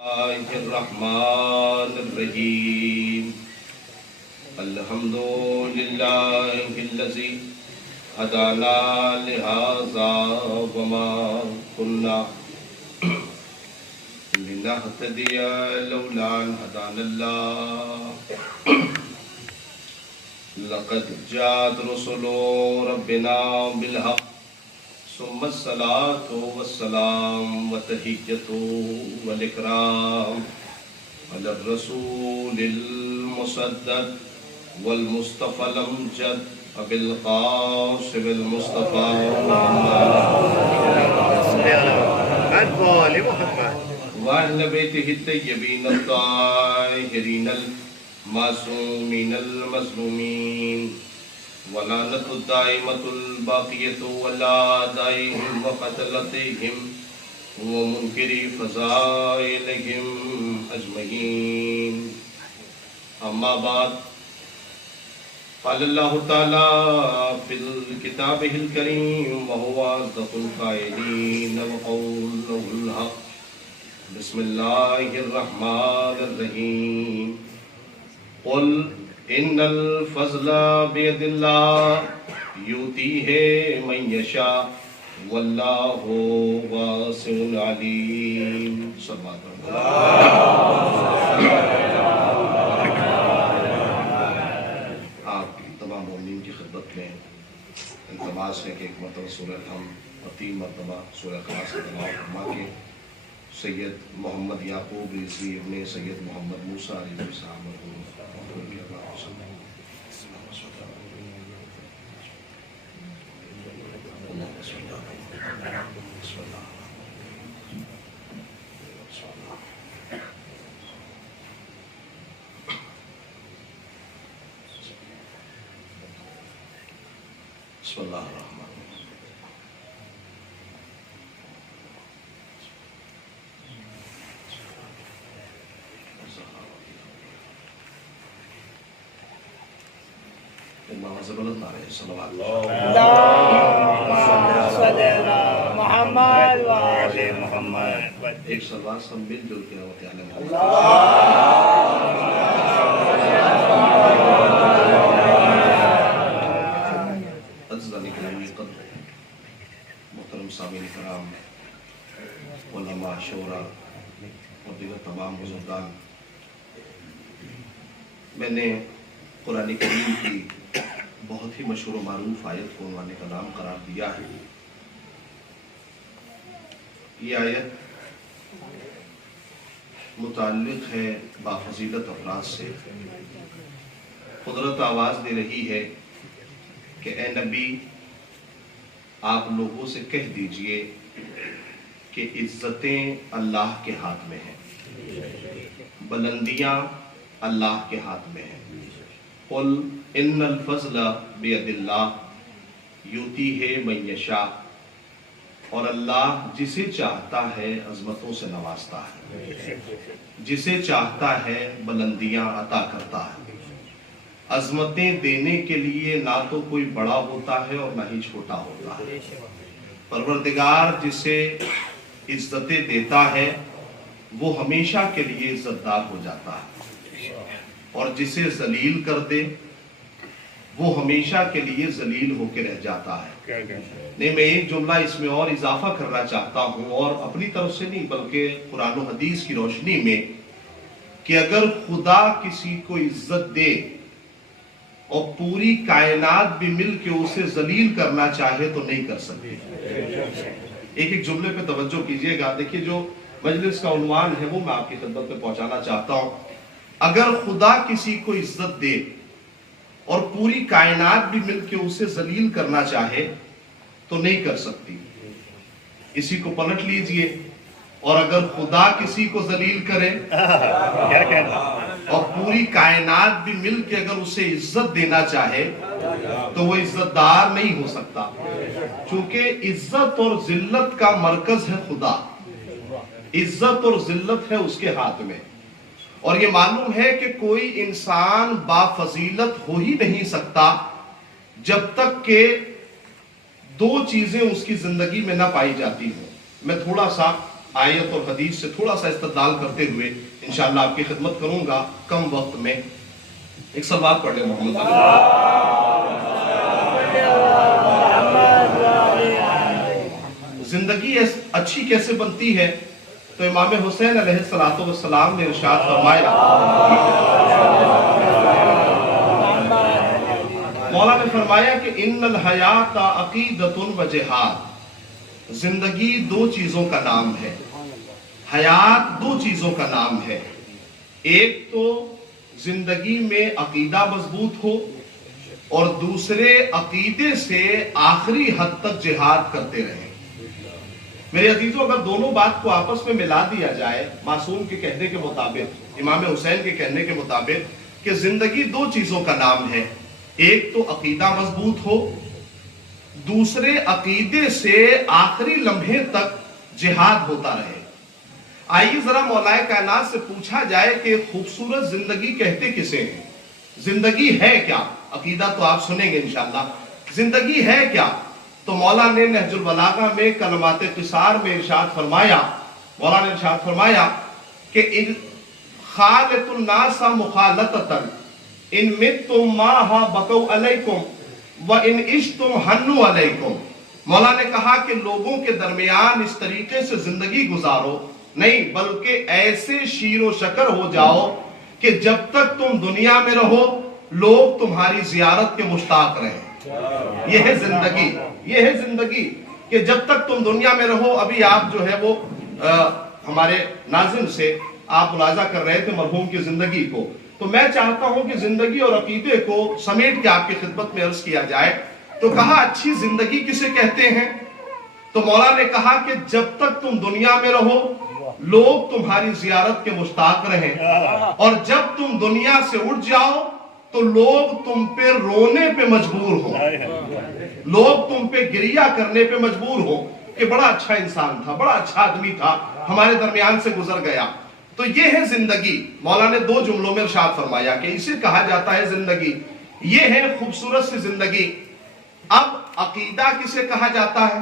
الرحمن الرحیم الحمد للہ الذی ہدانا لہذا وما كنا لنهتدی لولا ان ہدانا اللہ لقد جاءت رسل ربنا بالحق ثم الصلاة والسلام والتحیۃ والإکرام على الرسول المصدق والمصطفى الأمجد أبي القاسم المصطفى وأهل بيته الطيبين الطاهرين المعصومين المظلومين ولعنة الدائمة الباقية ولا دائهم وقتلتهم ومنكر فضائلهم أجمعين. أما بعد قال الله تعالى في كتابه الكريم وهو أصدق القائلين وقوله الحق. بسم الله الرحمن الرحيم. قل ان الفضل بید اللہ یؤتیہ من یشاء واللہ واسع علیم. آپ تمام مومنین کی خدمت میں التماس ہے کہ ایک مرتبہ سورہ الحمد اور 3 مرتبہ سورہ اخلاص کا تلاوت فرما کے سید محمد یعقوب رضوی ابن سید محمد موسیٰ علیہ السلام بسم اللہ الرحمن الرحیم. محمد وآل محمد. ایک سلوات سب مل جل کے ہوتے ہیں. محترم سامعین کرام، علماء، شورا اور دیگر تمام بزرگان، میں نے قرآن کریم کی بہت ہی مشہور و معروف آیت کو عنوان کلام قرار دیا ہے. یہ آیت متعلق ہے بافضیلت افراد سے. قدرت آواز دے رہی ہے کہ اے نبی، آپ لوگوں سے کہہ دیجئے کہ عزتیں اللہ کے ہاتھ میں ہیں، بلندیاں اللہ کے ہاتھ میں ہیں. قل ان الفضل بید اللہ یؤتیہ من یشاء. اور اللہ جسے چاہتا ہے عظمتوں سے نوازتا ہے، جسے چاہتا ہے بلندیاں عطا کرتا ہے. عظمتیں دینے کے لیے نہ تو کوئی بڑا ہوتا ہے اور نہ ہی چھوٹا ہوتا ہے. پروردگار جسے عزتیں دیتا ہے وہ ہمیشہ کے لیے عزت دار ہو جاتا ہے، اور جسے ذلیل کر دے وہ ہمیشہ کے لیے ذلیل ہو کے رہ جاتا ہے. نہیں، میں ایک جملہ اس میں اور اضافہ کرنا چاہتا ہوں، اور اپنی طرف سے نہیں بلکہ قرآن و حدیث کی روشنی میں، کہ اگر خدا کسی کو عزت دے اور پوری کائنات بھی مل کے اسے ذلیل کرنا چاہے تو نہیں کر سکتے. ایک جملے پہ توجہ کیجئے گا. دیکھیے، جو مجلس کا عنوان ہے وہ میں آپ کی خدمت میں پہنچانا چاہتا ہوں. اگر خدا کسی کو عزت دے اور پوری کائنات بھی مل کے اسے ذلیل کرنا چاہے تو نہیں کر سکتی. اسی کو پلٹ لیجئے، اور اگر خدا کسی کو ذلیل کرے اور پوری کائنات بھی مل کے اگر اسے عزت دینا چاہے تو وہ عزت دار نہیں ہو سکتا، چونکہ عزت اور ذلت کا مرکز ہے خدا. عزت اور ذلت ہے اس کے ہاتھ میں. اور یہ معلوم ہے کہ کوئی انسان بافضیلت ہو ہی نہیں سکتا جب تک کہ دو چیزیں اس کی زندگی میں نہ پائی جاتی ہوں. میں تھوڑا سا آیت اور حدیث سے تھوڑا سا استدلال کرتے ہوئے انشاءاللہ آپ کی خدمت کروں گا کم وقت میں. ایک سلوات پڑھ لیں محمد صلی اللہ. زندگی اچھی کیسے بنتی ہے؟ تو امام حسین علیہ السلام نے ارشاد فرمایا، مولا نے فرمایا کہ ان الحیات عقیدۃ و جہاد. زندگی دو چیزوں کا نام ہے، حیات دو چیزوں کا نام ہے. ایک تو زندگی میں عقیدہ مضبوط ہو اور دوسرے عقیدے سے آخری حد تک جہاد کرتے رہیں. میرے عزیزوں، اگر دونوں بات کو آپس میں ملا دیا جائے، معصوم کے کہنے کے مطابق، امام حسین کے کہنے کے مطابق کہ زندگی دو چیزوں کا نام ہے، ایک تو عقیدہ مضبوط ہو، دوسرے عقیدے سے آخری لمحے تک جہاد ہوتا رہے. آئیے ذرا مولا کائنات سے پوچھا جائے کہ خوبصورت زندگی کہتے کسے ہیں؟ زندگی ہے کیا؟ عقیدہ تو آپ سنیں گے انشاءاللہ. زندگی ہے کیا؟ تو مولا نے نہج البلاغہ میں کلمات قصار میں ارشاد فرمایا، مولا نے ارشاد فرمایا کہ ان خالط الناس مخالطتا ان متتم ماہا بکو علیکم و ان عشتم حنو علیکم. مولا نے کہا کہ لوگوں کے درمیان اس طریقے سے زندگی گزارو، نہیں بلکہ ایسے شیر و شکر ہو جاؤ کہ جب تک تم دنیا میں رہو لوگ تمہاری زیارت کے مشتاق رہیں. یہ ہے زندگی، یہ ہے زندگی کہ جب تک تم دنیا میں رہو. ابھی آپ جو ہے وہ ہمارے ناظم سے آپ ملاحظہ کر رہے تھے مرحوم کی زندگی کو، تو میں چاہتا ہوں کہ زندگی اور عقیدے کو سمیٹ کے آپ کی خدمت میں عرض کیا جائے. تو کہا اچھی زندگی کسے کہتے ہیں؟ تو مولا نے کہا کہ جب تک تم دنیا میں رہو لوگ تمہاری زیارت کے مشتاق رہیں، اور جب تم دنیا سے اٹھ جاؤ تو لوگ تم پہ رونے پہ مجبور ہوں، لوگ تم پہ گریہ کرنے پہ مجبور ہوں کہ بڑا اچھا انسان تھا، بڑا اچھا آدمی تھا، ہمارے درمیان سے گزر گیا. تو یہ ہے زندگی. مولا نے دو جملوں میں ارشاد فرمایا کہ اسے کہا جاتا ہے زندگی. یہ ہے خوبصورت سی زندگی. اب عقیدہ کسے کہا جاتا ہے؟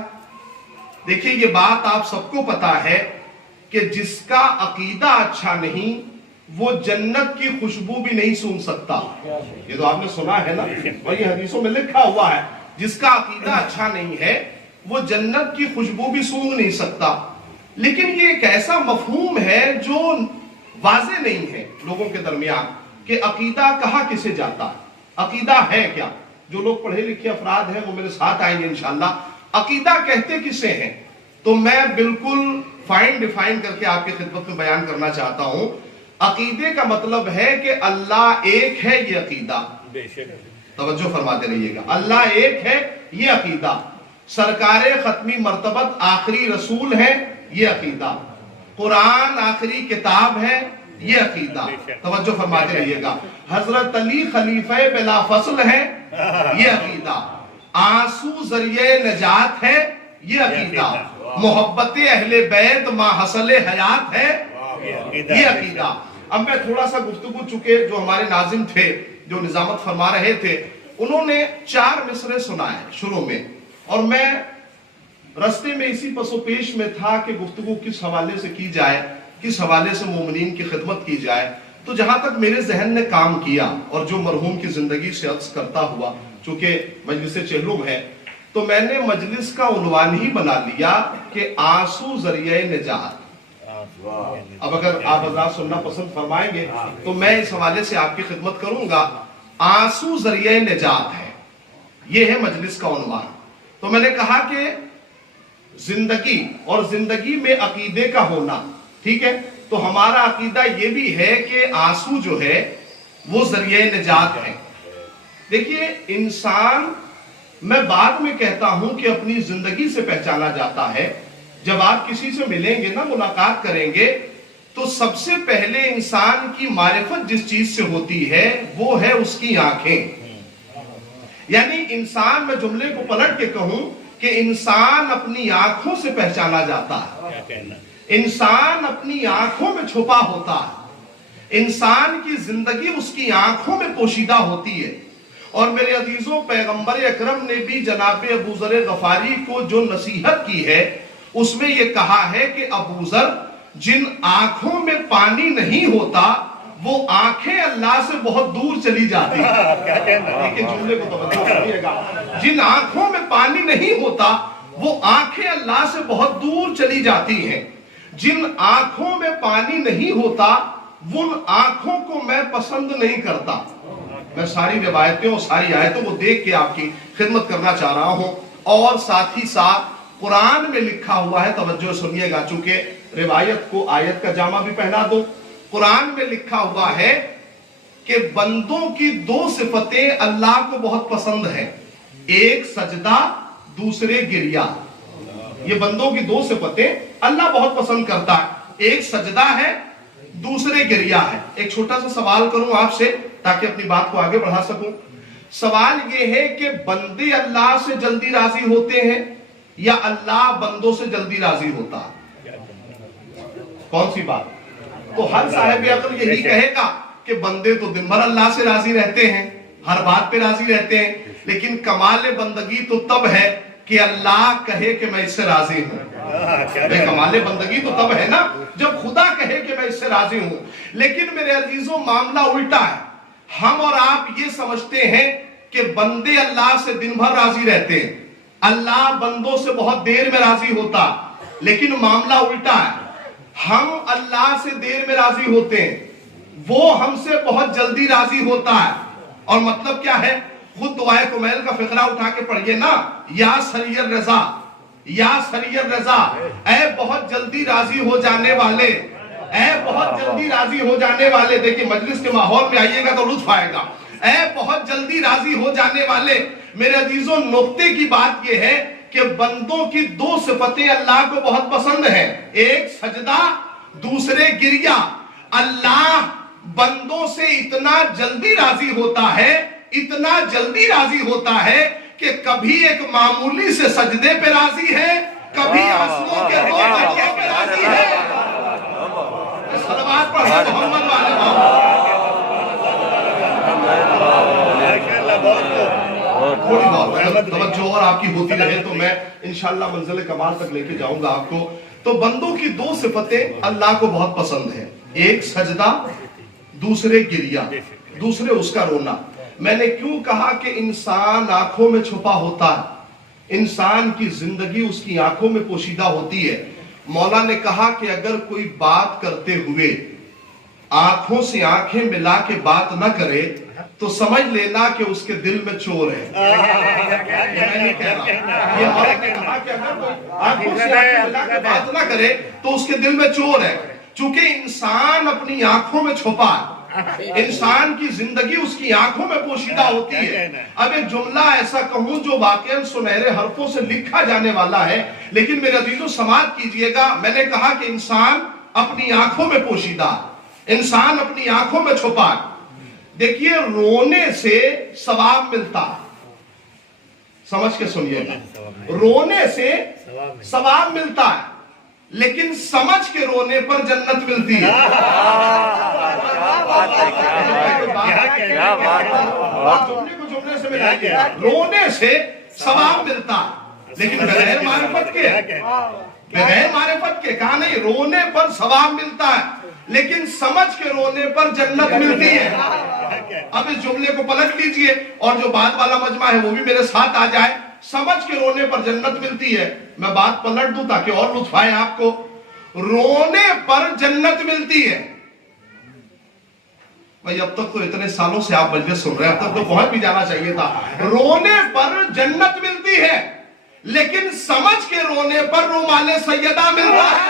دیکھیں یہ بات آپ سب کو پتا ہے کہ جس کا عقیدہ اچھا نہیں وہ جنت کی خوشبو بھی نہیں سونگھ سکتا. یہ تو آپ نے سنا ہے نا، اور یہ حدیثوں میں لکھا ہوا ہے، جس کا عقیدہ اچھا نہیں ہے وہ جنت کی خوشبو بھی سونگھ نہیں سکتا. لیکن یہ ایک ایسا مفہوم ہے جو واضح نہیں ہے لوگوں کے درمیان کہ عقیدہ کہا کسے جاتا ہے، عقیدہ ہے کیا. جو لوگ پڑھے لکھے افراد ہیں وہ میرے ساتھ آئیں گے انشاءاللہ. عقیدہ کہتے کسے ہیں؟ تو میں بالکل فائن ڈیفائن کر کے آپ کی خدمت میں بیان کرنا چاہتا ہوں. عقیدے کا مطلب ہے کہ اللہ ایک ہے، یہ عقیدہ. توجہ فرماتے رہیے گا. اللہ ایک ہے یہ عقیدہ. سرکار ختمی مرتبت آخری رسول ہے یہ عقیدہ. قرآن آخری کتاب ہے یہ عقیدہ. توجہ فرماتے رہیے گا. حضرت علی خلیفہ بلا فصل ہے یہ عقیدہ. آنسو ذریعہ نجات ہے یہ عقیدہ. محبت اہل بیت ما حصل حیات ہے یہ عقیدہ. اب میں تھوڑا سا گفتگو، چکے جو ہمارے ناظم تھے جو نظامت فرما رہے تھے انہوں نے 4 مصرے سنائے شروع میں، اور میں رستے میں اسی پس و پیش میں تھا کہ گفتگو کس حوالے سے کی جائے، کس حوالے سے مومنین کی خدمت کی جائے. تو جہاں تک میرے ذہن نے کام کیا اور جو مرحوم کی زندگی سے عکس کرتا ہوا، چونکہ مجلس چہلم ہے تو میں نے مجلس کا عنوان ہی بنا لیا کہ آنسو ذریعہ نجات. اب اگر آپ حضرات سننا پسند فرمائیں گے تو میں اس حوالے سے آپ کی خدمت کروں گا. آنسو ذریعہ نجات ہے، یہ ہے مجلس کا عنوان. تو میں نے کہا کہ زندگی اور زندگی میں عقیدے کا ہونا، ٹھیک ہے، تو ہمارا عقیدہ یہ بھی ہے کہ آنسو جو ہے وہ ذریعہ نجات ہے. دیکھیے انسان، میں بعد میں کہتا ہوں کہ اپنی زندگی سے پہچانا جاتا ہے. جب آپ کسی سے ملیں گے نا، ملاقات کریں گے، تو سب سے پہلے انسان کی معرفت جس چیز سے ہوتی ہے وہ ہے اس کی آنکھیں. یعنی انسان، میں جملے کو پلٹ کے کہوں کہ انسان اپنی آنکھوں سے پہچانا جاتا ہے. انسان اپنی آنکھوں میں چھپا ہوتا ہے. انسان کی زندگی اس کی آنکھوں میں پوشیدہ ہوتی ہے. اور میرے عزیزوں، پیغمبر اکرم نے بھی جناب ابو ذر غفاری کو جو نصیحت کی ہے اس میں یہ کہا ہے کہ ابو ذر جن آنکھوں میں پانی نہیں ہوتا وہ آنکھیں اللہ سے بہت دور چلی جاتی ہیں. لیکن جملے کو توجہ کریے گا. جن آنکھوں میں پانی نہیں ہوتا وہ آنکھیں اللہ سے بہت دور چلی جاتی ہیں. جن آنکھوں میں پانی نہیں ہوتا ان آنکھوں کو میں پسند نہیں کرتا. میں ساری روایتیں اور ساری آیتوں کو دیکھ کے آپ کی خدمت کرنا چاہ رہا ہوں. اور ساتھ ہی ساتھ قرآن میں لکھا ہوا ہے, توجہ سنیے گا, چونکہ روایت کو آیت کا جامع بھی پہنا دو. قرآن میں لکھا ہوا ہے کہ بندوں کی دو صفتیں اللہ کو بہت پسند ہیں, ایک سجدہ دوسرے گریہ. یہ بندوں کی دو صفتیں اللہ بہت پسند کرتا ہے, ایک سجدہ ہے دوسرے گریہ ہے. ایک چھوٹا سا سوال کروں آپ سے تاکہ اپنی بات کو آگے بڑھا سکوں. سوال یہ ہے کہ بندے اللہ سے جلدی راضی ہوتے ہیں یا اللہ بندوں سے جلدی راضی ہوتا ہے؟ کون سی بات؟ تو ہر صاحب عقل یہی کہے گا کہ بندے تو دن بھر اللہ سے راضی رہتے ہیں, ہر بات پہ راضی رہتے ہیں, لیکن کمال بندگی تو تب ہے کہ اللہ کہے کہ میں اس سے راضی ہوں. کمال بندگی تو تب ہے نا جب خدا کہے کہ میں اس سے راضی ہوں. لیکن میرے عزیزوں معاملہ الٹا ہے. ہم اور آپ یہ سمجھتے ہیں کہ بندے اللہ سے دن بھر راضی رہتے ہیں, اللہ بندوں سے بہت دیر میں راضی ہوتا. لیکن معاملہ الٹا ہے. ہم اللہ سے دیر میں راضی ہوتے ہیں, وہ ہم سے بہت جلدی راضی ہوتا ہے. اور مطلب کیا ہے؟ خود دعائے کمیل کا فقرہ اٹھا کے پڑھئے نا, یا سری الرضا, یا سری الرضا, اے بہت جلدی راضی ہو جانے والے, اے بہت جلدی راضی ہو جانے والے. دیکھیں مجلس کے ماحول میں آئیے گا تو لطف آئے گا. اے بہت جلدی راضی ہو جانے والے. میرے عزیزوں نقطے کی بات یہ ہے کہ بندوں کی دو صفتیں اللہ کو بہت پسند ہیں, ایک سجدہ دوسرے گریہ. اللہ بندوں سے اتنا جلدی راضی ہوتا ہے, اتنا جلدی راضی ہوتا ہے کہ کبھی ایک معمولی سے سجدے پہ راضی ہے, کبھی آنسوؤں کے دو قطروں پہ راضی ہے. صلوات پڑھیں محمد والے تھوڑی بہت توجہ اور آپ کی ہوتی رہے تو میں انشاءاللہ منزل کمال تک لے کے جاؤں گا آپ کو. تو بندوں کی دو صفتیں اللہ کو بہت پسند ہیں, ایک سجدہ دوسرے گریہ, دوسرے اس کا رونا. میں نے کیوں کہا کہ انسان آنکھوں میں چھپا ہوتا ہے, انسان کی زندگی اس کی آنکھوں میں پوشیدہ ہوتی ہے. مولا نے کہا کہ اگر کوئی بات کرتے ہوئے آنکھوں سے آنکھیں ملا کے بات نہ کرے تو سمجھ لینا کہ اس کے دل میں چور ہے. میں نہیں کہہ رہا, یہ مولا نے کہا کہ اگر کوئی آنکھوں سے آنکھیں ملا کے بات نہ کرے تو اس کے دل میں چور ہے. چونکہ انسان اپنی آنکھوں میں چھپا ہے, انسان کی زندگی اس کی آنکھوں میں پوشیدہ ہوتی ہے. اب ایک جملہ ایسا کہوں جو واقعاً سنہرے حرفوں سے لکھا جانے والا ہے, لیکن میرے عزیزوں سماعت کیجئے گا. میں نے کہا کہ انسان اپنی آنکھوں میں پوشیدہ, انسان اپنی آنکھوں میں چھپا. دیکھیے رونے سے ثواب ملتا, سمجھ کے سنیے گا, رونے سے ثواب ملتا ہے, لیکن سمجھ کے رونے پر جنت ملتی ہے. جملے سے ملائیے, رونے سے ثواب ملتا لیکن بغیر معرفت کے, بغیر معرفت کے کہا نہیں, رونے پر ثواب ملتا ہے لیکن سمجھ کے رونے پر جنت ملتی ہے. اب اس جملے کو پلٹ لیجئے اور جو بعد والا مجمع ہے وہ بھی میرے ساتھ آ جائے. سمجھ کے رونے پر جنت ملتی ہے. میں بات پلٹ دوں تاکہ اور لطف آئے آپ کو. رونے پر جنت ملتی ہے. بھئی اب تک تو اتنے سالوں سے آپ مجلس سن رہے ہیں, اب تک تو پہنچ بھی جانا چاہیے تھا. رونے پر جنت ملتی ہے لیکن سمجھ کے رونے پر رومال سیدہ ملتا ہے.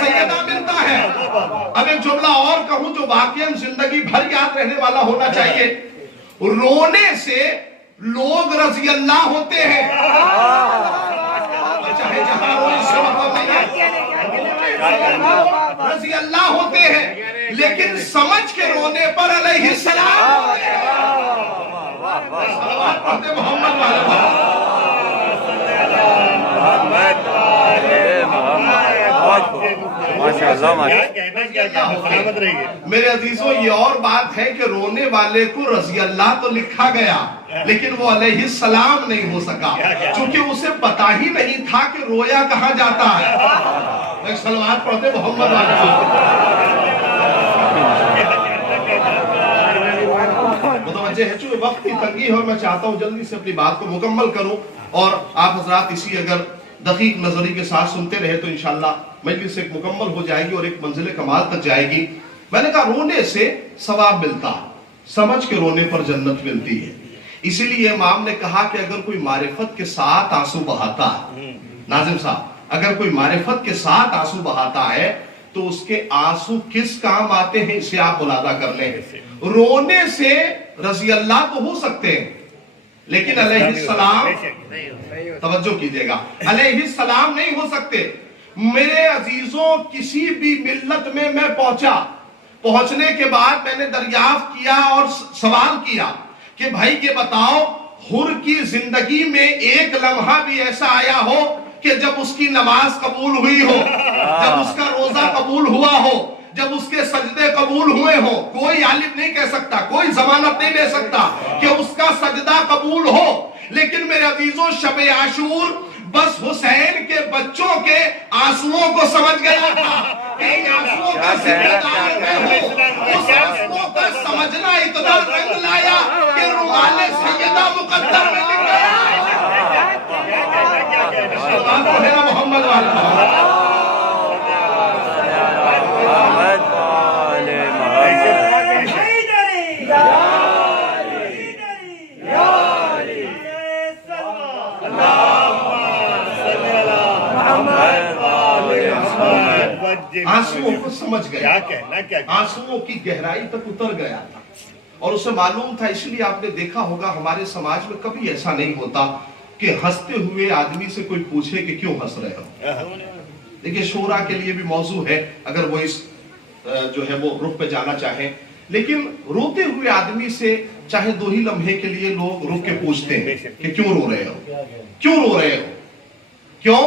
سیدہ ملتا ہے. اب ایک جملہ اور کہوں جو واقعاً زندگی بھر یاد رہنے والا ہونا چاہیے. رونے سے لوگ رضی اللہ ہوتے ہیں, چاہے جہاں رونے سے مطلب نہیں ہے, رضی اللہ ہوتے ہیں لیکن سمجھ کے رونے پر علیہ السلام محمد ماشاءاللہ کیا کہنا کیا سلامت رہیے میرے عزیزوں یہ اور بات ہے کہ رونے والے کو رضی اللہ تو لکھا گیا لیکن وہ علیہ السلام نہیں ہو سکا چونکہ اسے پتا ہی نہیں تھا کہ رویا کہاں جاتا ہے. ایک صلوات پڑھتے محمد متوجہ ہے. چونکہ وقت کی تنگی ہے اور میں چاہتا ہوں جلدی سے اپنی بات کو مکمل کروں اور آپ حضرات اسی اگر دقیق نظری کے ساتھ سنتے رہے تو انشاءاللہ مجلس ایک مکمل ہو جائے گی اور ایک منزل کمال تک جائے گی. میں نے کہا رونے سے ثواب ملتا ہے, سمجھ کے رونے پر جنت ملتی ہے. اسی لیے امام نے کہا کہ اگر کوئی معرفت کے ساتھ آنسو بہاتا ہے, ناظم صاحب اگر کوئی معرفت کے ساتھ آنسو بہاتا ہے تو اس کے آنسو کس کام آتے ہیں اسے آپ ملاحظہ کر لیں. رونے سے رضی اللہ تو ہو سکتے ہیں لیکن علیہ السلام, توجہ کیجئے گا, علیہ السلام نہیں ہو سکتے. میرے عزیزوں کسی بھی ملت میں پہنچنے کے بعد میں نے دریافت کیا اور سوال کیا کہ بھائی یہ بتاؤ حر کی زندگی میں ایک لمحہ بھی ایسا آیا ہو کہ جب اس کی نماز قبول ہوئی ہو, جب اس کا روزہ قبول ہوا ہو, جب اس کے سجدے قبول ہوئے ہو؟ کوئی عالم نہیں کہہ سکتا, کوئی ضمانت نہیں دے سکتا کہ اس کا سجدہ قبول ہو. لیکن میرے عزیزوں شب عاشور بس حسین کے بچوں کے آنسوؤں کو سمجھ گیا تھا کہ ان آنسوؤں کا ذمہ دار میں ہوں. اس آنسوؤں کا سمجھنا اتنا رنگ لایا کہ رومال سیدہ مقدر میں لکھ گیا. محمد والا آنسوؤں کو سمجھ گیا, آنسوؤں کی گہرائی تک اتر گیا تھا اور اسے معلوم تھا. اس لیے آپ نے دیکھا ہوگا ہمارے سماج میں کبھی ایسا نہیں ہوتا کہ ہنستے ہوئے آدمی سے کوئی پوچھے کہ کیوں ہنس رہے ہو. دیکھیں شورا کے لیے بھی موضوع ہے اگر وہ اس جو ہے وہ رخ پہ جانا چاہیں, لیکن روتے ہوئے آدمی سے چاہے 2 ہی لمحے کے لیے لوگ رک کے پوچھتے ہیں کہ کیوں رو رہے ہو, کیوں رو رہے ہو. کیوں؟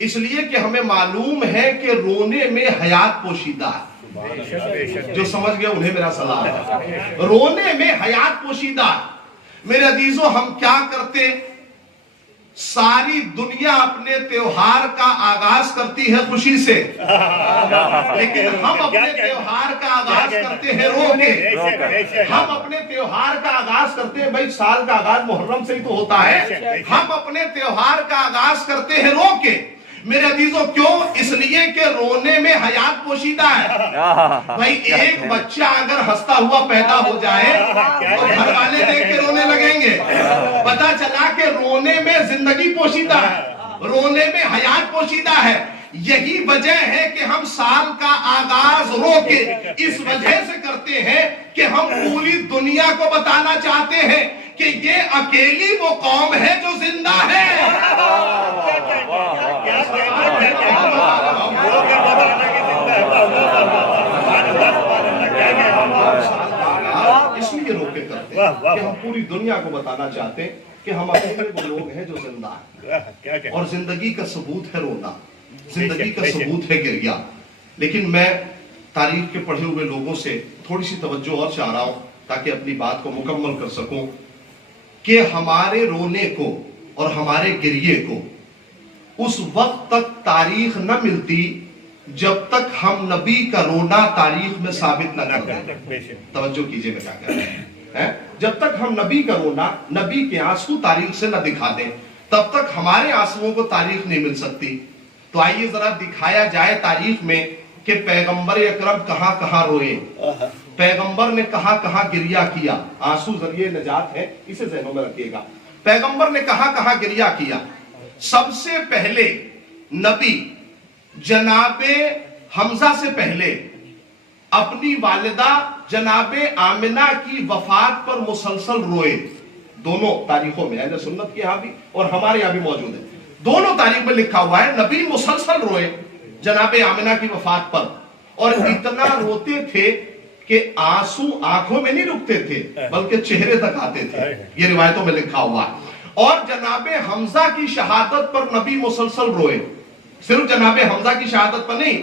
اس لیے کہ ہمیں معلوم ہے کہ رونے میں حیات پوشیدہ ہے. جو سمجھ گئے انہیں میرا سلام ہے. رونے میں حیات پوشیدہ ہے. میرے عزیزوں ہم کیا کرتے, ساری دنیا اپنے تیوہار کا آغاز کرتی ہے خوشی سے, لیکن ہم اپنے تیوہار کا آغاز کرتے ہیں رو کے. ہم اپنے تیوہار کا آغاز کرتے ہیں, بھائی سال کا آغاز محرم سے ہی تو ہوتا ہے, ہم اپنے تیوہار کا آغاز کرتے ہیں رو کے. میرے عزیزوں کیوں؟ اس لیے کہ رونے میں حیات پوشیدہ ہے. بھائی ایک بچہ اگر ہنستا ہوا پیدا ہو جائے تو گھر والے دیکھ کے رونے لگیں گے. پتا چلا کہ رونے میں زندگی پوشیدہ ہے, رونے میں حیات پوشیدہ ہے. یہی وجہ ہے کہ ہم سال کا آغاز رو کے اس وجہ سے کرتے ہیں کہ ہم پوری دنیا کو بتانا چاہتے ہیں کہ یہ اکیلی وہ قوم ہے جو زندہ ہے. اس لیے روکے کرتے ہیں کہ ہم پوری دنیا کو بتانا چاہتے ہیں کہ ہم اکیلے وہ لوگ ہیں جو زندہ ہیں. اور زندگی کا ثبوت ہے رونا, زندگی کا ثبوت ہے گریا. لیکن میں تاریخ کے پڑھے ہوئے لوگوں سے تھوڑی سی توجہ اور چاہ رہا ہوں تاکہ اپنی بات کو مکمل کر سکوں کہ ہمارے رونے کو اور ہمارے گریے کو اس وقت تک تاریخ نہ ملتی جب تک ہم نبی کا رونا تاریخ میں ثابت نہ کر دیں. توجہ کیجئے میں کیا کہہ رہا ہوں. جب تک ہم نبی کا رونا, نبی کے آنسو تاریخ سے نہ دکھا دیں تب تک ہمارے آنسوؤں کو تاریخ نہیں مل سکتی. تو آئیے ذرا دکھایا جائے تاریخ میں کہ پیغمبر اکرم کہاں کہاں روئے, پیغمبر نے کہاں کہاں گریا کیا. آنسو ذریعے نجات ہے, اسے ذہنوں میں رکھیے گا. پیغمبر نے کہاں کہاں گریا کیا. سب سے پہلے نبی جناب حمزہ سے پہلے اپنی والدہ جناب آمنہ کی وفات پر مسلسل روئے. دونوں تاریخوں میں اہل سنت کے یہاں بھی اور ہمارے یہاں بھی موجود ہے, دونوں تاریخ میں لکھا ہوا ہے نبی مسلسل روئے جناب آمنہ کی وفات پر. اور اتنا روتے تھے کہ آنسو آنکھوں میں نہیں رکتے تھے بلکہ چہرے تک آتے تھے, یہ روایتوں میں لکھا ہوا ہے. اور جناب حمزہ کی شہادت پر نبی مسلسل روئے. صرف جناب حمزہ کی شہادت پر نہیں,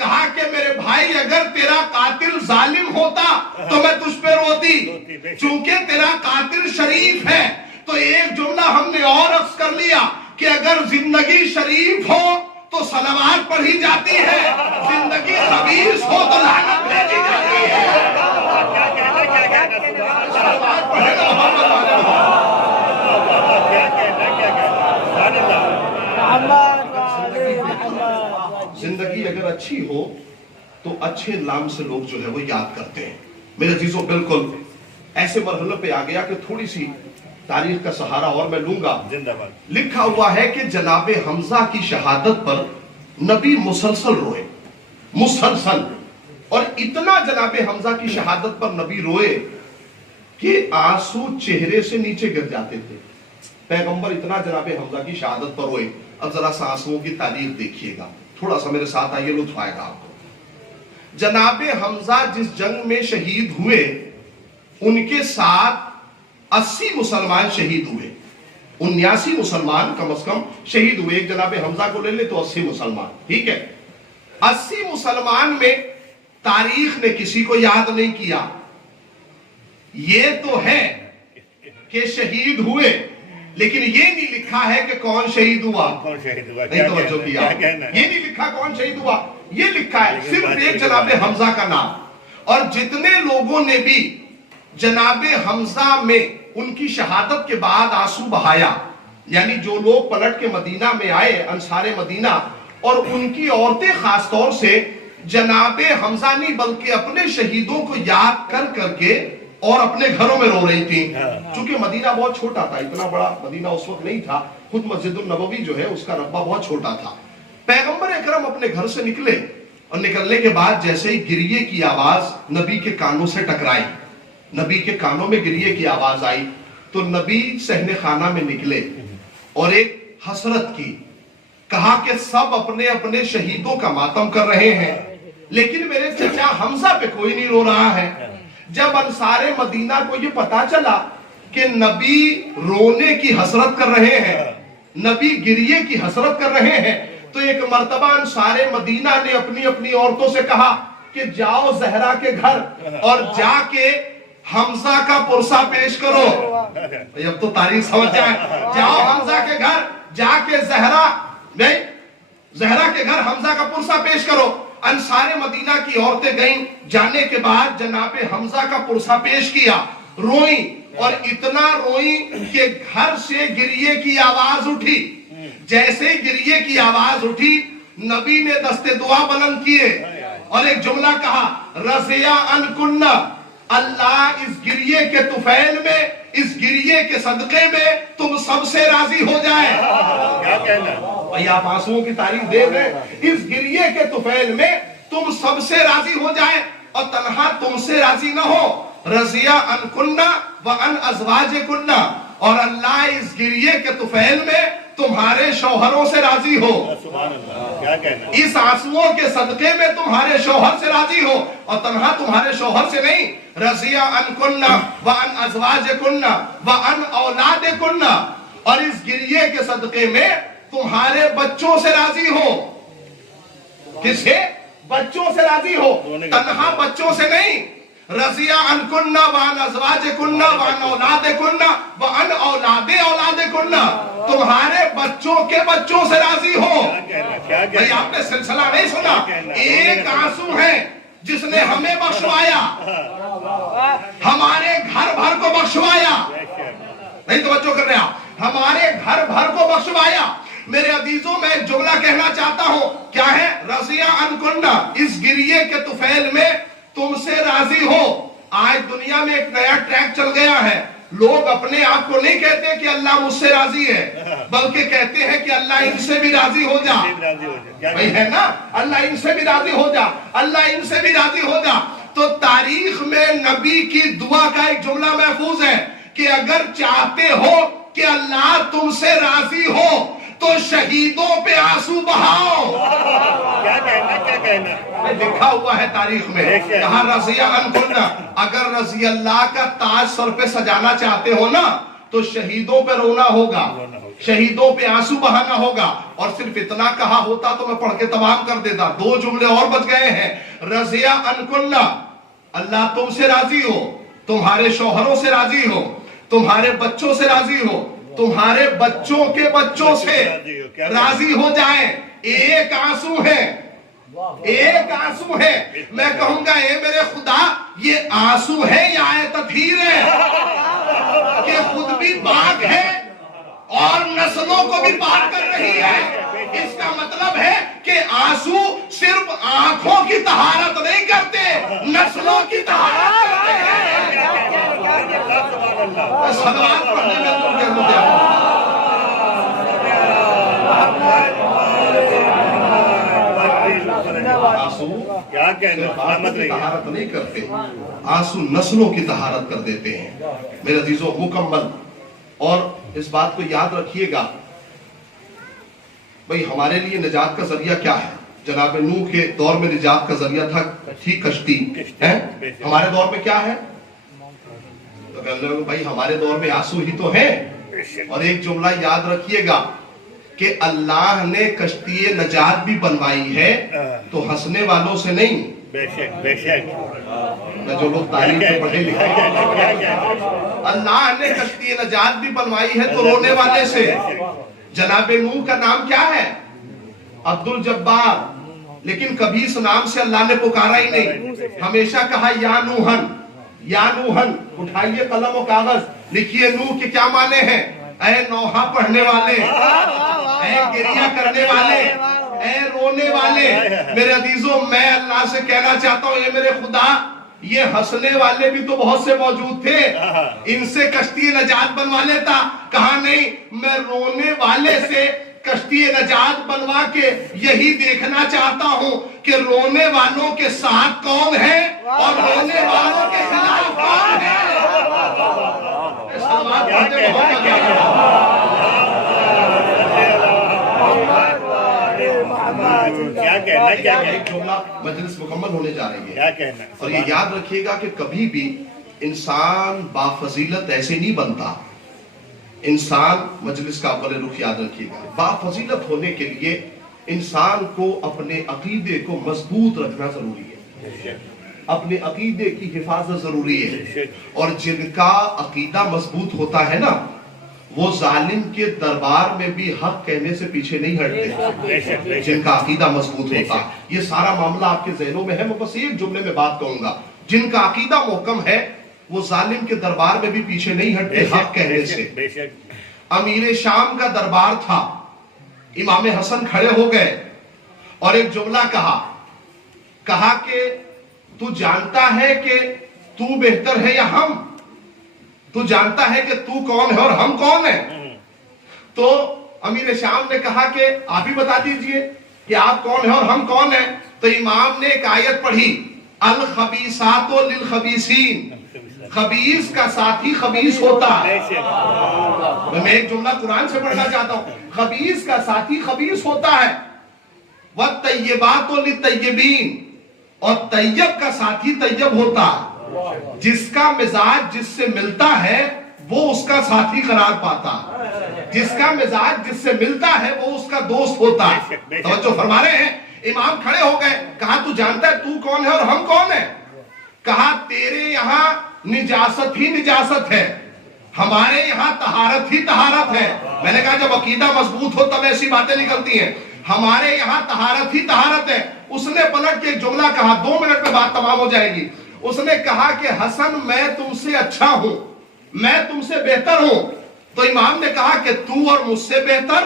کہا کہ میرے بھائی اگر تیرا قاتل ظالم ہوتا تو میں تجھ پہ روتی، چونکہ تیرا قاتل شریف ہے تو ایک جملہ ہم نے اور عکس کر لیا کہ اگر زندگی شریف ہو تو صلوات پڑھی جاتی ہے، زندگی خبیث ہو تو لعنت بھیجی جاتی ہے۔ صلوات پڑھے نا محمد زندگی اگر اچھی ہو تو اچھے نام سے لوگ جو ہے وہ یاد کرتے ہیں۔ میرے عزیزوں بالکل ایسے مرحلے پہ آ گیا کہ تھوڑی سی تاریخ کا سہارا اور میں لوں گا۔ لکھا ہوا ہے کہ جناب حمزہ کی شہادت پر نبی مسلسل روئے، مسلسل، اور اتنا جناب حمزہ کی شہادت پر نبی روئے کہ آنسو چہرے سے نیچے گر جاتے تھے۔ پیغمبر اتنا جناب حمزہ کی شہادت پر روئے۔ اب ذرا سا آنسوؤں کی تاریخ دیکھیے گا، تھوڑا سا میرے ساتھ آئیے، لطف آئے گا آپ کو۔ جناب حمزہ جس جنگ میں شہید ہوئے ان کے ساتھ 80 مسلمان شہید ہوئے، 79 مسلمان کم از کم شہید ہوئے۔ ایک جناب حمزہ کو لے لے تو 80 مسلمان، ٹھیک ہے۔ 80 مسلمان میں تاریخ نے کسی کو یاد نہیں کیا، یہ تو ہے کہ شہید ہوئے، لیکن یہ نہیں لکھا ہے کہ کون شہید ہوا۔ نہیں توجہ کیا، یہ نہیں لکھا کون شہید ہوا، یہ لکھا ہے صرف ایک جناب حمزہ کا نام۔ اور جتنے لوگوں نے بھی جناب حمزہ میں ان کی شہادت کے بعد آنسو بہایا، یعنی جو لوگ پلٹ کے مدینہ میں آئے، انصار مدینہ، اور ان کی عورتیں خاص طور سے جناب حمزہ نہیں بلکہ اپنے شہیدوں کو یاد کر کر کے اور اپنے گھروں میں رو رہی تھی، چونکہ مدینہ بہت چھوٹا تھا، اتنا بڑا مدینہ اس وقت نہیں تھا، خود مسجد النبوی جو ہے اس کا رقبہ بہت چھوٹا تھا۔ پیغمبر اکرم اپنے گھر سے نکلے اور نکلنے کے بعد جیسے ہی گریے کی آواز نبی کے کانوں سے ٹکرائی، نبی کے کانوں میں گریے کی آواز آئی تو نبی صحن خانہ میں نکلے اور ایک حسرت کی، کہا کہ سب اپنے اپنے شہیدوں کا ماتم کر رہے ہیں لیکن میرے چچا حمزہ پہ کوئی نہیں رو رہا ہے۔ جب انصار مدینہ کو یہ پتا چلا کہ نبی رونے کی حسرت کر رہے ہیں، نبی گریے کی حسرت کر رہے ہیں، تو ایک مرتبہ انصار مدینہ نے اپنی اپنی عورتوں سے کہا کہ جاؤ زہرا کے گھر اور جا کے حمزہ کا پرسہ پیش کرو۔ اب تو تاریخ سمجھ جائے، جاؤ حمزہ کے گھر جا کے زہرا کے گھر حمزہ کا پرسہ پیش کرو۔ انصار مدینہ کی عورتیں گئیں، جانے کے بعد جناب حمزہ کا پرسہ پیش کیا، روئیں اور اتنا روئیں کہ گھر سے گریے کی آواز اٹھی۔ جیسے گریے کی آواز اٹھی نبی نے دست دعا بلند کیے اور ایک جملہ کہا، رضیا ان کنہ، اللہ اس گریے کے طفیل میں، اس گریے کے صدقے میں تم سب سے راضی ہو جائے۔ کیا کہنا؟ بھئی آپ آنسوؤں کی تعریف دے رہے ہیں، اس گریے کے طفیل میں تم سب سے راضی ہو جائے، اور تنہا تم سے راضی نہ ہو، رضیا ان کنہ وان ازواج کنہ، اور اللہ اس گریے کے طفیل میں تمہارے شوہروں سے راضی ہو۔ سبحان اللہ، کیا کہنا؟ اس آنسوؤں کے صدقے میں تمہارے شوہر سے راضی ہو، اور تنہا تمہارے شوہر سے نہیں، رضیا ان کنہ وان ازواج کنہ وان اولاد کنہ، اور اس گریے کے صدقے میں تمہارے بچوں سے راضی ہو۔ کس سے؟ بچوں سے راضی ہو، تنہا بچوں سے نہیں، رضیا ان کنہ وان ازواج کنہ وان اولاد کنہ وان اولاد اولاد کنہ، تمہارے بچوں کے بچوں سے راضی ہو۔ بھئی آپ نے سلسلہ نہیں سنا، ایک آنسو ہے جس نے ہمیں بخشوایا، ہمارے گھر بھر کو بخشوایا، نہیں توجہ کر رہے آپ، ہمارے گھر بھر کو بخشوایا۔ میرے عزیزوں میں ایک جملہ کہنا چاہتا ہوں، کیا ہے؟ رضیا ان کنہ، اس گریے کے طفیل میں تم سے راضی ہو۔ آج دنیا میں ایک نیا ٹریک چل گیا ہے، لوگ اپنے آپ کو نہیں کہتے کہ اللہ مجھ سے راضی ہے، بلکہ کہتے ہیں کہ اللہ ان سے بھی راضی ہو جا۔ بھئی ہے نا، اللہ ان سے بھی راضی ہو جا، اللہ ان سے بھی راضی ہو جا۔ تو تاریخ میں نبی کی دعا کا ایک جملہ محفوظ ہے کہ اگر چاہتے ہو کہ اللہ تم سے راضی ہو تو شہیدوں پہ آنسو بہاؤ۔ کیا کہنا؟ کیا کہنا؟ لکھا ہوا ہے تاریخ میں، کہاں رضی ان کنہ، اگر رضی اللہ کا تاج سر پہ سجانا چاہتے ہو نا تو شہیدوں پہ رونا ہوگا۔ شہیدوں پہ آنسو بہانا ہوگا. اور صرف اتنا کہا ہوتا تو میں پڑھ کے تمام کر دیتا. 2 جملے اور بچ گئے ہیں. رضی عنکن، اللہ تم سے راضی ہو، تمہارے شوہروں سے راضی ہو، تمہارے بچوں سے راضی ہو، تمہارے بچوں کے بچوں سے راضی ہو جائیں. ایک آنسو ہے، ایک آنسو ہے. میں کہوں گا اے میرے خدا، یہ آنسو ہے یا تطہیر ہے کہ خود بھی پاک ہے اور نسلوں کو بھی پاک کر رہی ہے؟ اس کا مطلب ہے کہ آنسو صرف آنکھوں کی طہارت نہیں کرتے، نسلوں کی طہارت کرتے ہیں. صلوات پڑھنے میں تم کیا مجھے آنسو کیا کہنا طہارت نہیں کرتے، آنسو نسلوں کی طہارت کر دیتے ہیں. میرے عزیزوں مکمل. اور اس بات کو یاد رکھیے گا بھئی، ہمارے لیے نجات کا ذریعہ کیا ہے؟ جناب نوح کے دور میں نجات کا ذریعہ تھی کشتی. ہمارے دور میں کیا ہے؟ تو کہنے لگے بھائی ہمارے دور میں آنسو ہی تو ہے. اور ایک جملہ یاد رکھیے گا کہ اللہ نے کشتی نجات بھی بنوائی ہے تو ہنسنے والوں سے نہیں. بے شک بے شک. جو لوگ تعلیم میں پڑھے لکھے، اللہ نے کشتی نجات بھی بنوائی ہے تو رونے والے سے. جناب نوح کا نام کیا ہے؟ عبد الجبار. لیکن کبھی اس نام سے اللہ نے پکارا ہی نہیں. ہمیشہ کہا یا نوحن، یا نوحن. اٹھائیے قلم و کاغذ، لکھیے نوح کے کیا معنی ہیں. اے نوحہ پڑھنے والے، اے گریہ کرنے والے، اے رونے والے. میرے عزیزوں میں اللہ سے کہنا چاہتا ہوں اے میرے خدا، یہ ہنسنے والے بھی تو بہت سے موجود تھے، ان سے کشتی نجات بنوا لیتا. کہا نہیں، میں رونے والے سے کشتی نجات بنوا کے یہی دیکھنا چاہتا ہوں کہ رونے والوں کے ساتھ کون ہے اور رونے والوں کے خلاف کون ہے. مجلس مکمل ہونے جا رہی ہے. اور یہ یاد رکھیے گا کہ کبھی بھی انسان بافضیلت ایسے نہیں بنتا. انسان، مجلس کا اول رخ یاد رکھیے گا، بافضیلت ہونے کے لیے انسان کو اپنے عقیدے کو مضبوط رکھنا ضروری ہے، اپنے عقیدے کی حفاظت ضروری ہے. اور جن کا عقیدہ مضبوط ہوتا ہے نا، وہ ظالم کے دربار میں بھی حق کہنے سے پیچھے نہیں ہٹتے. جن کا عقیدہ مضبوط ہوتا ہے. یہ سارا معاملہ آپ کے ذہنوں میں ہے. میں بس ایک جملے میں بات کہوں گا، جن کا عقیدہ محکم ہے وہ ظالم کے دربار میں بھی پیچھے نہیں ہٹتے حق کہنے سے. امیر شام کا دربار تھا، امام حسن کھڑے ہو گئے اور ایک جملہ کہا کہ تو جانتا ہے کہ تو بہتر ہے یا ہم؟ تو جانتا ہے کہ تو کون ہے اور ہم کون ہیں؟ تو امیر شام نے کہا کہ آپ ہی بتا دیجئے کہ آپ کون ہیں اور ہم کون ہیں. تو امام نے ایک آیت پڑھی، الخبیثات للخبیثین، خبیث کا ساتھی خبیث ہوتا ہے. میں ایک جملہ قرآن سے پڑھنا چاہتا ہوں، خبیث کا ساتھی خبیث ہوتا ہے. وَالطَّيِّبَاتُ لِلطَّيِّبِينَ، اور طیب کا ساتھی طیب ہوتا ہے. جس کا مزاج جس سے ملتا ہے وہ اس کا ساتھی قرار پاتا ہے، جس کا مزاج جس سے ملتا ہے وہ اس کا دوست ہوتا ہے. توجہ فرما رہے ہیں. امام کھڑے ہو گئے، کہا تو جانتا ہے تو کون ہے اور ہم کون ہیں؟ کہا تیرے یہاں نجاست ہی نجاست ہے، ہمارے یہاں طہارت ہی طہارت ہے. میں نے کہا جب عقیدہ مضبوط ہو تب ایسی باتیں نکلتی ہیں. ہمارے یہاں طہارت ہی طہارت ہے. اس نے پلٹ کے ایک جملہ کہا، 2 منٹ میں بات تمام ہو جائے گی. اس نے کہا کہ حسن میں تم سے اچھا ہوں، میں تم سے بہتر ہوں. تو امام نے کہا کہ تو اور مجھ سے بہتر،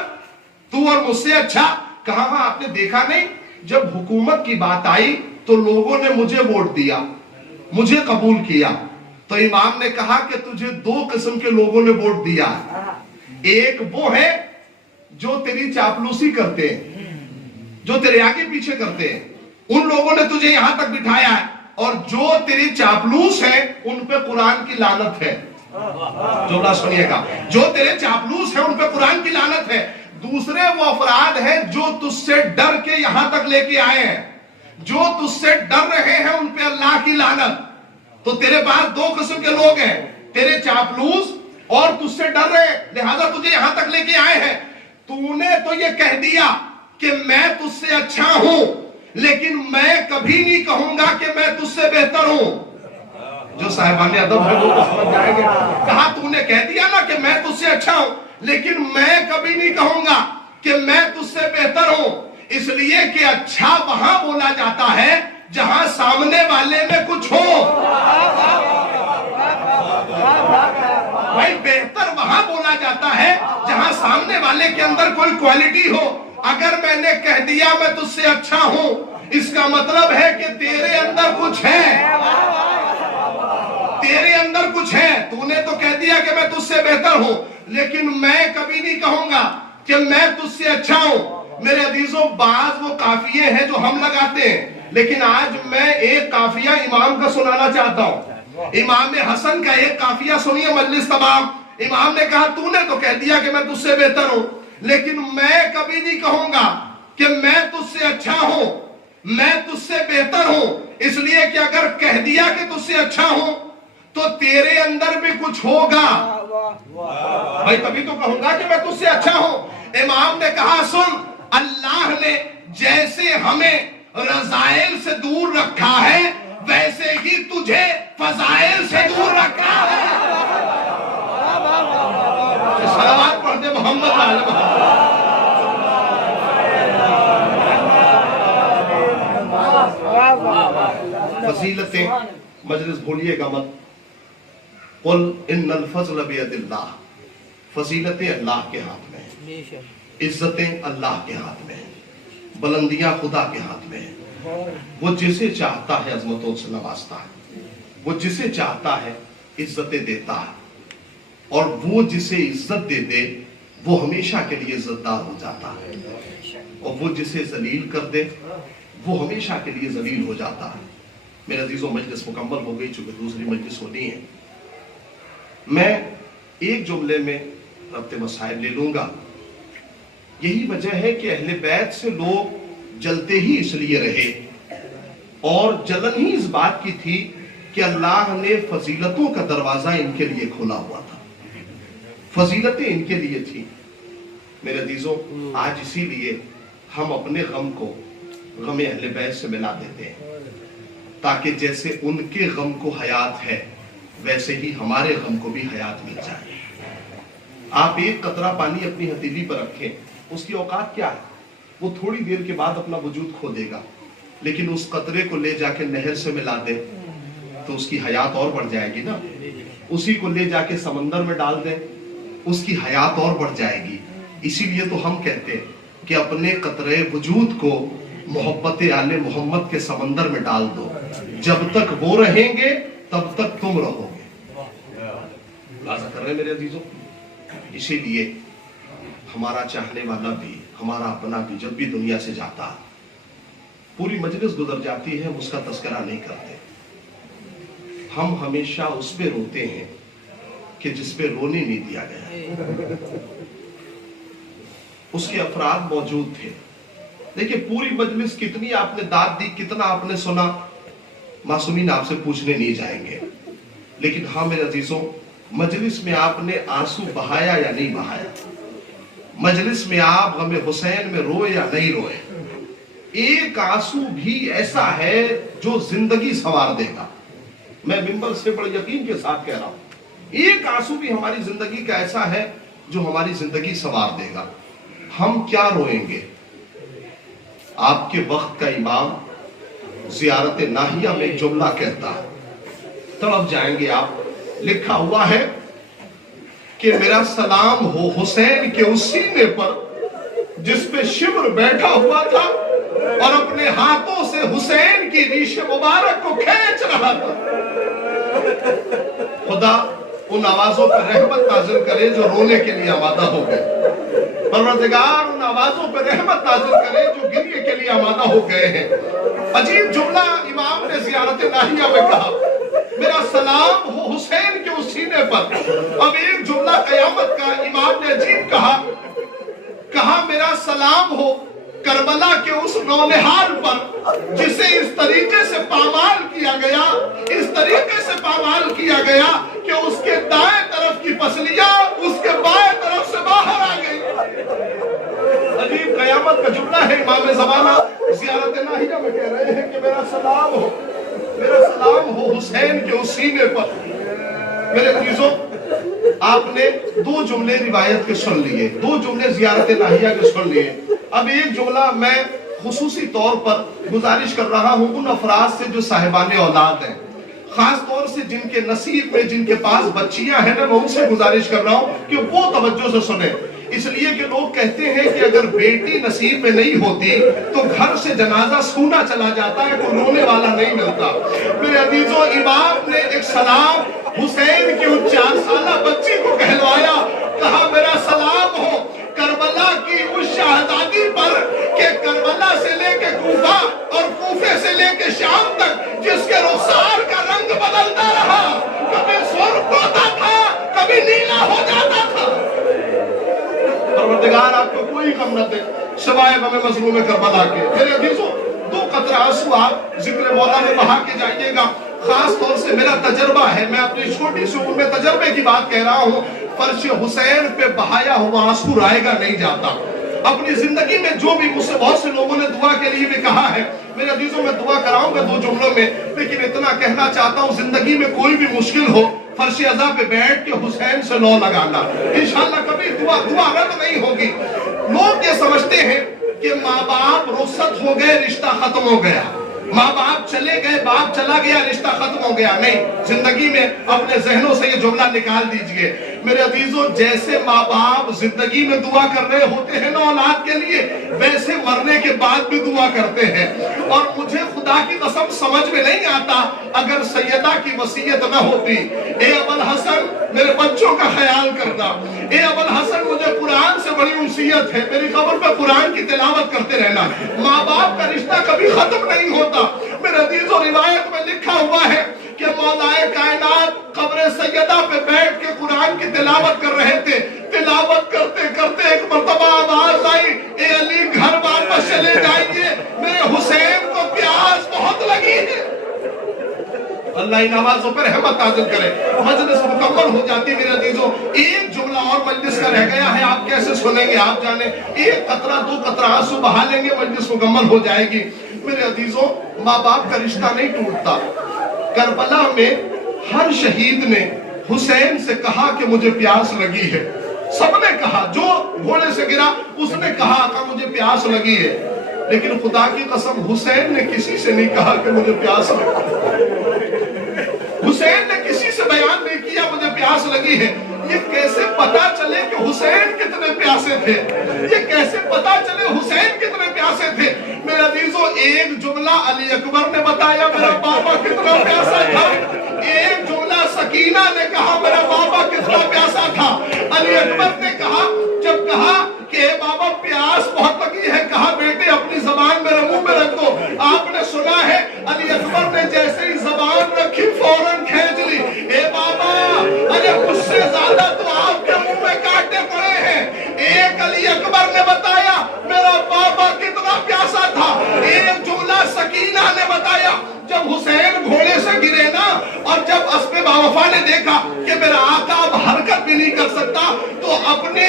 تو اور مجھ سے اچھا. کہا ہاں آپ نے دیکھا نہیں، جب حکومت کی بات آئی تو لوگوں نے مجھے ووٹ دیا، مجھے قبول کیا. تو امام نے کہا کہ تجھے 2 قسم کے لوگوں نے ووٹ دیا. ایک وہ ہے جو تیری چاپلوسی کرتے ہیں، جو تیرے آگے پیچھے کرتے ہیں، ان لوگوں نے تجھے یہاں تک بٹھایا ہے. اور جو تیری چاپلوس ہے ان پہ قرآن کی لعنت ہے. جملہ سنیے گا، جو تیرے چاپلوس ہے ان پہ قرآن کی لعنت ہے. دوسرے وہ افراد ہیں جو تجھ سے ڈر کے یہاں تک لے کے آئے ہیں، جو تجھ سے ڈر رہے ہیں ان پہ اللہ کی لعنت. تو تیرے پاس 2 قسم کے لوگ ہیں، تیرے چاپلوس اور تجھ سے ڈر رہے ہیں، لہذا تجھے یہاں تک لے کے آئے ہیں۔ تو نے تو یہ کہہ دیا کہ میں تجھ سے اچھا ہوں، لیکن میں کبھی نہیں کہوں گا کہ میں تجھ سے بہتر ہوں۔ جو صاحبان ادب ہے وہ تو سمجھ جائیں گے۔ کہا تو نے کہہ دیا نا کہ میں تجھ سے اچھا ہوں، لیکن میں کبھی نہیں کہوں گا کہ میں تجھ سے بہتر ہوں، اس لیے کہ اچھا وہاں بولا جاتا ہے جہاں سامنے والے میں کچھ ہو۔ بھائی بہتر وہاں بولا جاتا ہے جہاں سامنے والے کے اندر کوئی کوالٹی ہو۔ اگر میں نے کہہ دیا میں تجھ سے اچھا ہوں، اس کا مطلب ہے کہ تیرے اندر کچھ ہے، تیرے اندر کچھ ہے۔ تو نے تو کہہ دیا کہ میں تجھ سے بہتر ہوں، لیکن میں کبھی نہیں کہوں گا کہ میں تجھ سے اچھا ہوں۔ میرے عزیزوں، بعض وہ قافیے ہیں جو ہم لگاتے ہیں، لیکن آج میں ایک قافیہ امام کا سنانا چاہتا ہوں۔ امام حسن کا ایک قافیہ سنیے، مجلس تمام۔ امام نے کہا تو نے تو کہہ دیا کہ میں تجھ سے بہتر ہوں، لیکن میں کبھی نہیں کہوں گا کہ میں تجھ سے اچھا ہوں، میں تجھ سے بہتر ہوں، اس لیے کہ اگر کہہ دیا کہ تجھ سے اچھا ہوں تو تیرے اندر بھی کچھ ہوگا، بھائی تبھی تو کہوں گا کہ میں تجھ سے اچھا ہوں۔ امام نے کہا سن، اللہ نے جیسے ہمیں رذائل سے دور رکھا ہے، ویسے ہی تجھے فضائل سے دور رکھا ہے۔ صلوات پڑھ دے محمد علیہ وسلم۔ فضیلتیں مجلس بھولیے گا مت۔ قل ان الفضل بید اللہ، فضیلتیں اللہ کے ہاتھ میں ہیں، عزتیں اللہ کے ہاتھ میں ہیں، بلندیاں خدا کے ہاتھ میں ہیں۔ وہ جسے چاہتا ہے عظمتوں سے نوازتا ہے، وہ جسے چاہتا ہے عزتیں دیتا ہے، اور وہ جسے عزت دے دے وہ ہمیشہ کے لیے عزت دار ہو جاتا ہے، اور وہ جسے ذلیل کر دے وہ ہمیشہ کے لیے ذلیل ہو جاتا ہے۔ میرے عزیزوں، مجلس مکمل ہو گئی، چونکہ دوسری مجلس ہونی ہے۔ میں ایک جملے میں ربط مسائل لے لوں گا۔ یہی وجہ ہے کہ اہل بیت سے لوگ جلتے ہی اس لیے رہے، اور جلن ہی اس بات کی تھی کہ اللہ نے فضیلتوں کا دروازہ ان کے لیے کھولا ہوا تھا، فضیلتیں ان کے لیے تھی۔ میرے عزیزوں، آج اسی لیے ہم اپنے غم کو غم اہل بیت سے ملا دیتے ہیں، تاکہ جیسے ان کے غم کو حیات ہے ویسے ہی ہمارے غم کو بھی حیات مل جائے۔ آپ ایک قطرہ پانی اپنی ہتھیلی پر رکھیں، اس کی اوقات کیا ہے؟ وہ تھوڑی دیر کے بعد اپنا وجود کھو دے گا، لیکن اس قطرے کو لے جا کے نہر سے ملا دیں تو اس کی حیات اور بڑھ جائے گی نا۔ اسی کو لے جا کے سمندر میں ڈال دیں، اس کی حیات اور بڑھ جائے گی۔ اسی لیے تو ہم کہتے ہیں کہ اپنے قطرے وجود کو محبت آل محمد کے سمندر میں ڈال دو، جب تک وہ رہیں گے تب تک تم رہو گے۔ لازم کر رہے ہیں میرے عزیزوں؟ اسی لیے ہمارا چاہنے والا بھی، ہمارا اپنا بھی جب بھی دنیا سے جاتا، پوری مجلس گزر جاتی ہے، ہم اس کا تذکرہ نہیں کرتے۔ ہم ہمیشہ اس پہ روتے ہیں کہ جس پہ رونے نہیں دیا گیا۔ اس کے افراد موجود تھے، دیکھیں پوری مجلس کتنی آپ نے داد دی، کتنا آپ نے سنا، معصومین آپ سے پوچھنے نہیں جائیں گے، لیکن ہاں میرے عزیزوں، مجلس میں آپ نے آنسو بہایا یا نہیں بہایا؟ مجلس میں آپ غم حسین میں روئے یا نہیں روئے؟ ایک آنسو بھی ایسا ہے جو زندگی سنوار دے گا۔ میں ممبر سے بڑے یقین کے ساتھ کہہ رہا ہوں، ایک آنسو بھی ہماری زندگی کا ایسا ہے جو ہماری زندگی سنوار دے گا۔ ہم کیا روئیں گے؟ آپ کے وقت کا امام زیارت ناہیہ میں ایک جملہ کہتا ہے، تڑپ جائیں گے آپ۔ لکھا ہوا ہے کہ میرا سلام ہو حسین کے اس سینے پر جس پہ شمر بیٹھا ہوا تھا اور اپنے ہاتھوں سے حسین کی ریش مبارک کو کھینچ رہا تھا۔ خدا ان آوازوں پر رحمت نازل کرے جو رونے کے لیے آمادہ ہو گئے۔ پروردگار ان آوازوں پر رحمت نازل کرے جو گریے کے لیے آمادہ ہو گئے ہیں۔ عجیب جملہ امام نے زیارت ناہیہ میں کہا، میرا سلام ہو حسین کے اس سینے پر۔ اب ایک جملہ قیامت کا امام نے عجیب کہا میرا سلام ہو کربلا کے اس نونہال پر جسے اس طریقے سے پامال کیا گیا، اس طریقے سے پامال کیا گیا کہ اس کے دائیں طرف کی پسلیاں اس کے بائیں طرف سے باہر آ گئی۔ عجیب قیامت کا جملہ ہے۔ امام زمانہ زیارت ناہیہ میں کہہ رہے ہیں کہ میرا سلام ہو حسین کے اس سینے پر۔ میرے عزیزوں، آپ نے 2 جملے روایت کے سن لیے، 2 جملے زیارت ناہیہ کے سن لیے۔ اب ایک جملہ میں خصوصی طور پر گزارش کر رہا ہوں ان افراد سے جو صاحبان اولاد ہیں، خاص طور سے جن کے نصیب میں، جن کے پاس بچیاں ہیں نا، میں ان سے گزارش کر رہا ہوں کہ وہ توجہ سے سنیں۔ اس لیے کہ لوگ کہتے ہیں کہ اگر بیٹی نصیب میں نہیں ہوتی تو گھر سے جنازہ سونا چلا جاتا ہے، کوئی رونے والا نہیں ملتا۔ میرے عزیزوں، امام نے ایک سلام حسین کی ان 4 سالہ بچی کو کہلوایا، کہا میرا سلام ہو کربلا کی اس شہزادی پر کہ کربلا سے لے کے کوفہ اور کوفے سے لے کے شام تک جس کے رخسار کا رنگ بدلتا رہا، کبھی سرخ ہوتا تھا، کبھی نیلا ہو جاتا تھا۔ پروردگار آپ کو کوئی غم نہ دے سوائے غم مظلوم کربلا کے۔ میرے عزیزوں، 2 قطرہ آنسو آپ ذکر مولا میں بہا کے جائیے گا۔ خاص طور سے میرا تجربہ ہے، میں اپنی چھوٹی سی عمر میں تجربے کی بات کہہ رہا ہوں، فرش حسین پہ بہایا ہوا آنسو رائے گا نہیں جاتا۔ اپنی زندگی میں جو بھی مجھ سے بہت سے لوگوں نے دعا کے لیے بھی کہا ہے، میرے عزیزوں میں دعا کراؤں گا 2 جملوں میں، لیکن اتنا کہنا چاہتا ہوں زندگی میں کوئی بھی مشکل ہو، فرش عزا پہ بیٹھ کے حسین سے لو لگانا، انشاءاللہ کبھی دعا رد نہیں ہوگی۔ لوگ یہ سمجھتے ہیں کہ ماں باپ رخصت ہو گئے، رشتہ ختم ہو گیا، ماں باپ چلے گئے، باپ چلا گیا، رشتہ ختم ہو گیا۔ نہیں، زندگی میں اپنے ذہنوں سے یہ جملہ نکال دیجئے۔ میرے عزیزوں، جیسے ماں باپ زندگی میں دعا کر رہے ہوتے ہیں نا اولاد کے لیے، ویسے مرنے کے بعد بھی دعا کرتے ہیں۔ اور مجھے خدا کی قسم سمجھ میں نہیں آتا اگر سیدہ کی وصیت نہ ہوتی، اے ابوالحسن میرے بچوں کا خیال کرنا، اے ابوالحسن مجھے قرآن سے بڑی وصیت ہے، میری قبر پہ قرآن کی تلاوت کرتے رہنا۔ ماں باپ کا رشتہ کبھی ختم نہیں ہوتا۔ میرے عزیزوں، روایت میں لکھا ہوا ہے کہ مولا کائنات قبر سیدہ پہ بیٹھ کے قرآن کی تلاوت کر رہے تھے۔ تلاوت کرتے کرتے ایک مرتبہ آواز آئی، اے علی گھر واپس چلے جائیے، میرے حسین کو پیاس بہت لگی ہے۔ اللہ ان آوازوں پر رحمت نازل کرے۔ مجلس مکمل ہو جاتی میرے عزیزوں، ایک جملہ اور مجلس کا رہ گیا ہے، آپ کیسے سنیں گے آپ جانے، 1 قطرہ 2 قطرہ آنسو بہا لیں گے، مجلس مکمل ہو جائے گی۔ میرے عزیزوں، ماں باپ کا رشتہ نہیں ٹوٹتا۔ کربلا میں ہر شہید نے حسین سے کہا کہ مجھے پیاس لگی ہے، سب نے کہا، جو گھوڑے سے گرا اس نے کہا کہ مجھے پیاس لگی ہے، لیکن خدا کی قسم حسین نے کسی سے نہیں کہا کہ مجھے پیاس لگی ہے۔ حسین نے کسی سے بیان نہیں کیا مجھے پیاس لگی ہے۔ یہ کیسے پتا چلے کہ حسین کتنے پیاسے تھے؟ یہ کیسے پتا چلے حسین کتنے پیاسے تھے؟ میرے عزیزوں، ایک جملہ علی اکبر نے بتایا میرا بابا کتنا پیاسا تھا، ایک جملہ سکینہ نے کہا میرا بابا کتنا پیاسا تھا۔ علی اکبر نے کہا، جب کہا کہ بابا پیاس بہت لگی ہے، کہا بیٹے اپنی زبان میرے منہ میں رکھ دو۔ آپ نے سنا ہے علی اکبر نے جیسے ہی زبان رکھی فوراً کھینچ لی۔ اے بابا، ارے مجھ سے زیادہ تو آپ کے منہ میں کانٹے پڑے ہیں۔ ایک علی اکبر نے بتایا میرا بابا کتنا پیاسا تھا، ایک جملہ سکینہ نے بتایا جب حسین گھوڑے سے گرے نا، اور جب اسپِ باوفا نے دیکھا کہ میرا آقا اب حرکت بھی نہیں کر سکتا، تو اپنے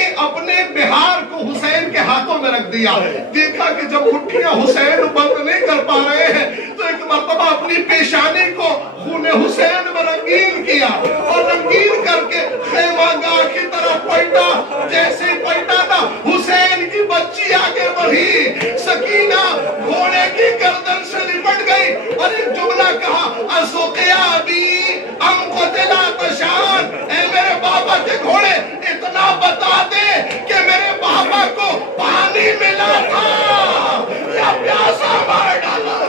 بہار کو حسین کے ہاتھوں میں رکھ دیا۔ دیکھا کہ جب مٹھیاں حسین بند نہیں کر پا رہے ہیں، تو ایک مرتبہ اپنی پیشانی کو خون حسین میں رنگین کیا، اور رنگین کر کے خیمہ گاہ کی طرف پلٹا۔ جیسے ہی پلٹا تھا، حسین کی بچی آگے بڑھی، سکینہ گھوڑے کی گردن سے لپٹ گئی اور ایک جملہ کہا، اسوقیا ابی ام قتلا تشان، اے میرے بابا کے گھوڑے اتنا بتا دے کہ میرے بابا کو پانی ملا تھا یا پیاسا مار ڈالا۔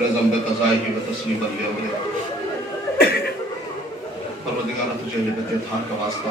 رضم بقضائه وتسلیم لأمره۔ پروردگارہ تجھے نعمت تھار کا واسطہ،